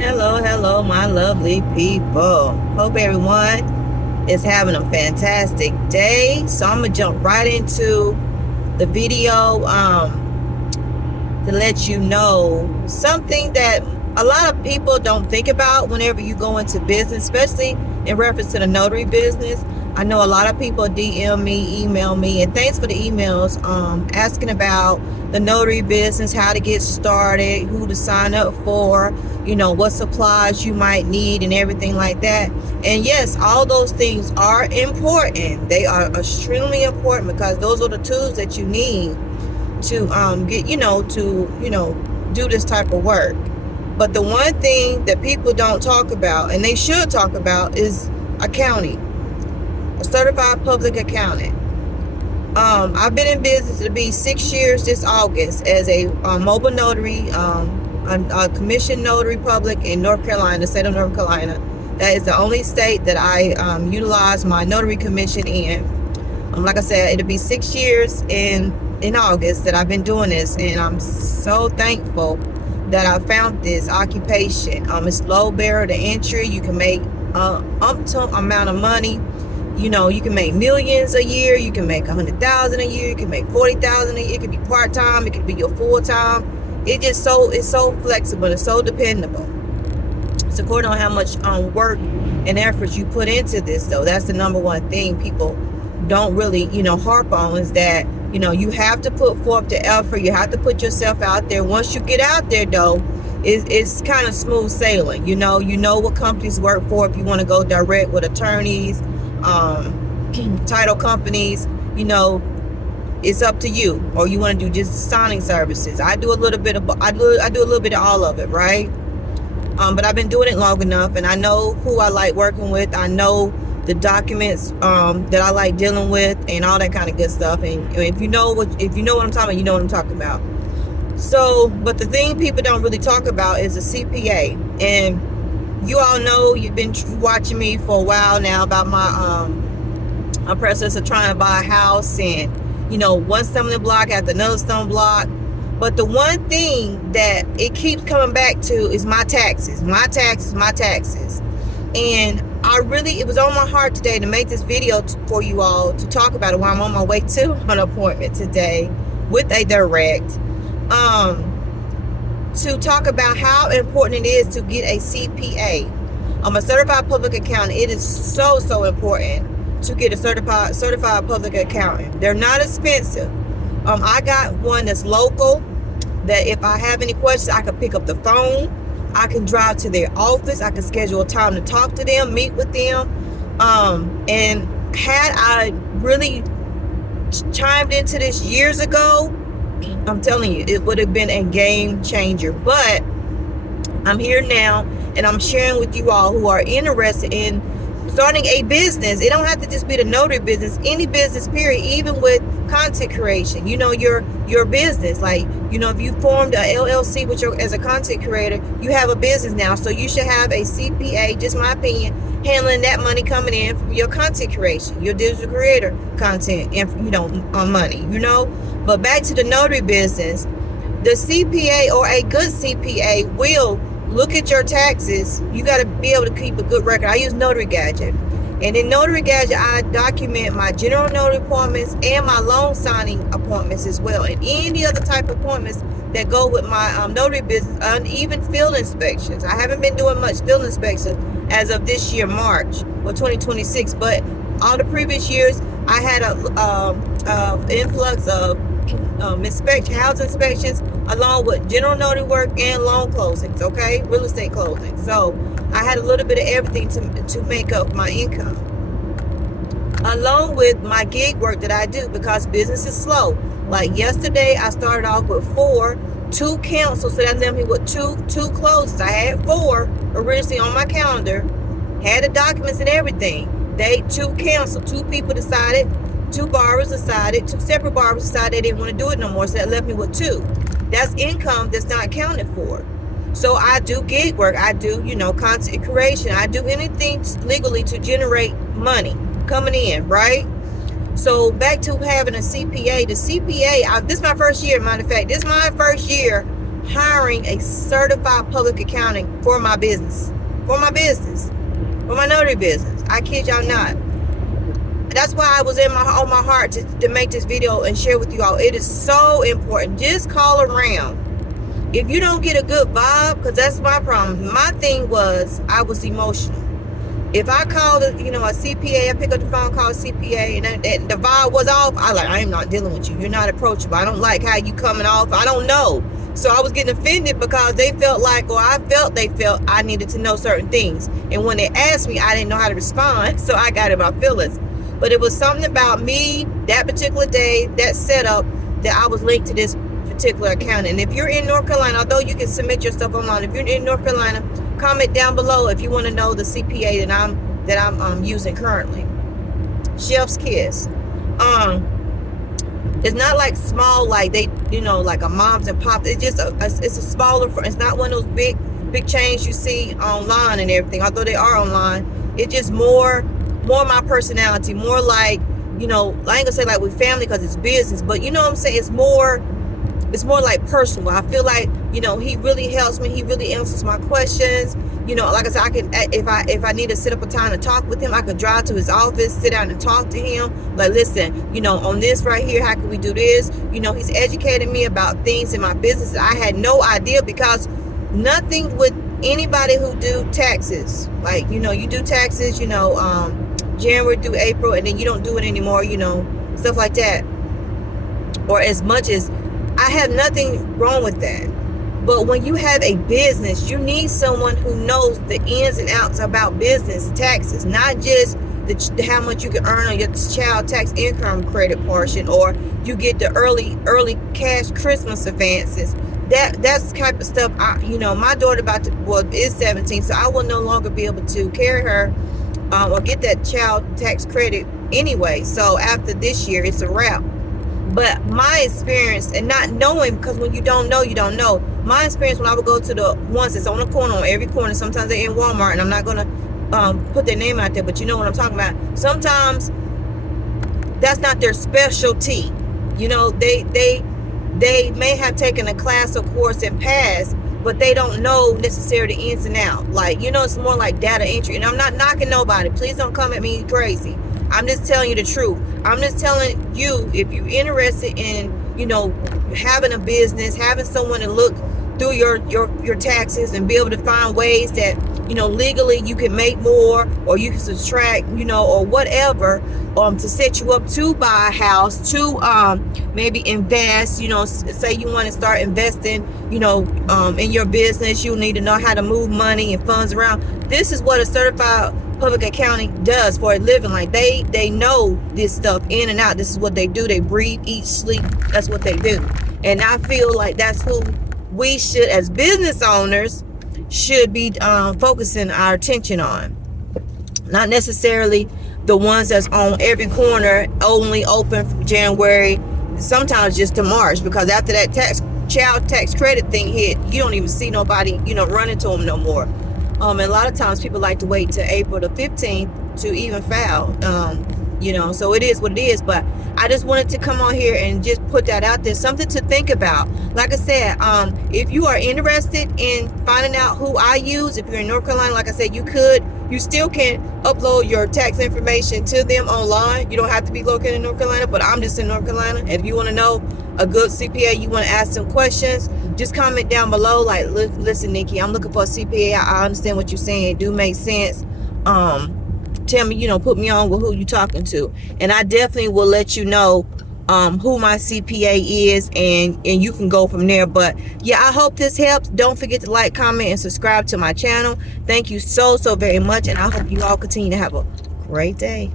Hello, my lovely people. Hope everyone is having a fantastic day. So I'm gonna jump right into the video to let you know something that a lot of people don't think about whenever you go into business, especially in reference to the notary business. I know a lot of people DM me, email me, and thanks for the emails asking about the notary business, how to get started, who to sign up for, what supplies you might need and everything like that. And yes, all those things are important. They are extremely important because those are the tools that you need to get do this type of work. But the one thing that people don't talk about, and they should talk about, is accounting. A certified public accountant. I've been in business to be 6 years this August as a mobile notary, a commissioned notary public in North Carolina, the state of North Carolina. That is the only state that I utilize my notary commission in. Like I said, it'll be 6 years in August that I've been doing this, and I'm so thankful that I found this occupation. It's low barrier to entry. You can make up to amount of money. You can make millions a year. You can make 100,000 a year. You can make 40,000 a year. It could be part time. It could be your full time. It's so flexible. It's so dependable. It's according on how much work and effort you put into this, though. That's the number one thing people don't really harp on, is that you have to put forth the effort. You have to put yourself out there. Once you get out there, though, it's kind of smooth sailing. You know what companies work for. If you want to go direct with attorneys, title companies, it's up to you. Or you want to do just signing services. I do a little bit of I do a little bit of all of it, right? But I've been doing it long enough, and I know who I like working with. I know the documents that I like dealing with, and all that kind of good stuff. And if you know what I'm talking about, you know what I'm talking about. So, but the thing people don't really talk about is a CPA. And you all know, you've been watching me for a while now about my process of trying to buy a house, and one stumbling block after another stumbling block. But the one thing that it keeps coming back to is my taxes. And it was on my heart today to make this video for you all to talk about it while I'm on my way to an appointment today with a direct, to talk about how important it is to get a CPA. I'm a certified public accountant. It is so important to get a certified public accountant. They're not expensive. I got one that's local, that if I have any questions, I can pick up the phone. I can drive to their office. I can schedule a time to talk to them, meet with them. And had I really chimed into this years ago, I'm telling you, it would have been a game changer. But I'm here now, and I'm sharing with you all who are interested in starting a business. It don't have to just be the notary business, any business period, even with content creation. Your business, like, if you formed a LLC as a content creator, you have a business now. So you should have a CPA, just my opinion, handling that money coming in from your content creation, your digital creator content, and money. But back to the notary business, the CPA, or a good CPA, will look at your taxes. You got to be able to keep a good record. I use Notary Gadget. And in Notary Gadget, I document my general notary appointments and my loan signing appointments as well. And any other type of appointments that go with my notary business, and even field inspections. I haven't been doing much field inspection as of this year, March, or 2026. But all the previous years, I had a influx of house inspections, along with general notary work and loan closings, okay, real estate closings. So I had a little bit of everything to make up my income, along with my gig work that I do, because business is slow. Like yesterday, I started off with 2 cancels, so that left me with two closes. I had 4 originally on my calendar, had the documents and everything. 2 canceled. 2 people decided. 2 borrowers decided. 2 separate borrowers decided they didn't want to do it no more, so that left me with 2. That's income that's not accounted for. So I do gig work. I do, content creation. I do anything legally to generate money coming in, right? So back to having a CPA. The CPA, this is my first year, matter of fact. This is my first year hiring a certified public accountant for my business. For my notary business. I kid y'all not. That's why I was on my heart to make this video and share with you all. It is so important. Just call around. If you don't get a good vibe, because that's my problem. My thing was I was emotional. If I called a CPA, I pick up the phone, call a CPA, and the vibe was off, I am not dealing with you. You're not approachable. I don't like how you coming off. I don't know. So I was getting offended because they felt like, or I felt they felt I needed to know certain things. And when they asked me, I didn't know how to respond. So I got in my feelings. But it was something about me, that particular day, that setup, that I was linked to this particular account. And if you're in North Carolina, although you can submit your stuff online, if you're in North Carolina, comment down below if you want to know the CPA that I'm using currently. Chef's kiss. It's not like small, like they, like a moms and pops. It's just it's a smaller. It's not one of those big chains you see online and everything. Although they are online, it's just more my personality. More like, I ain't gonna say like with family because it's business, but you know what I'm saying. It's more like personal. I feel like, he really helps me. He really answers my questions. Like I said, I can, if I need to set up a time to talk with him, I could drive to his office, sit down and talk to him. Like, listen, on this right here, how can we do this? He's educated me about things in my business that I had no idea, because nothing with anybody who do taxes. Like, you do taxes, January through April, and then you don't do it anymore, stuff like that. Or as much as, I have nothing wrong with that. But when you have a business, you need someone who knows the ins and outs about business taxes, not just how much you can earn on your child tax income credit portion, or you get the early cash Christmas advances. That's the type of stuff. My daughter is 17, so I will no longer be able to carry her or get that child tax credit anyway. So after this year, it's a wrap. But my experience, and not knowing, because when you don't know, you don't know. My experience when I would go to the ones that's on the corner, on every corner, sometimes they're in Walmart, and I'm not going to put their name out there, but you know what I'm talking about. Sometimes that's not their specialty. They may have taken a class or course and passed, but they don't know necessarily the ins and outs. Like, it's more like data entry. And I'm not knocking nobody. Please don't come at me crazy. I'm just telling you the truth. I'm just telling you, if you're interested in, having a business, having someone to look through your taxes and be able to find ways that, legally you can make more, or you can subtract, or whatever, to set you up to buy a house, to maybe invest, say you want to start investing, in your business. You need to know how to move money and funds around. This is what a certified public accounting does for a living. Like, they know this stuff in and out. This is what they do. They breathe, eat, sleep. That's what they do. And I feel like that's who we should, as business owners, should be focusing our attention on. Not necessarily the ones that's on every corner, only open from January, sometimes just to March, because after that child tax credit thing hit, you don't even see nobody, running to them no more. And a lot of times people like to wait till April the 15th to even file. So it is what it is. But I just wanted to come on here and just put that out there, something to think about. Like I said, if you are interested in finding out who I use, if you're in North Carolina, like I said, you still can upload your tax information to them online. You don't have to be located in North Carolina, but I'm just in North Carolina. If you want to know a good CPA, you want to ask some questions, just comment down below. Like, listen, Nikki, I'm looking for a CPA. I understand what you're saying. It do make sense. Tell me, put me on with who you talking to. And I definitely will let you know who my CPA is, and you can go from there. But yeah, I hope this helps. Don't forget to like, comment, and subscribe to my channel. Thank you so very much, and I hope you all continue to have a great day.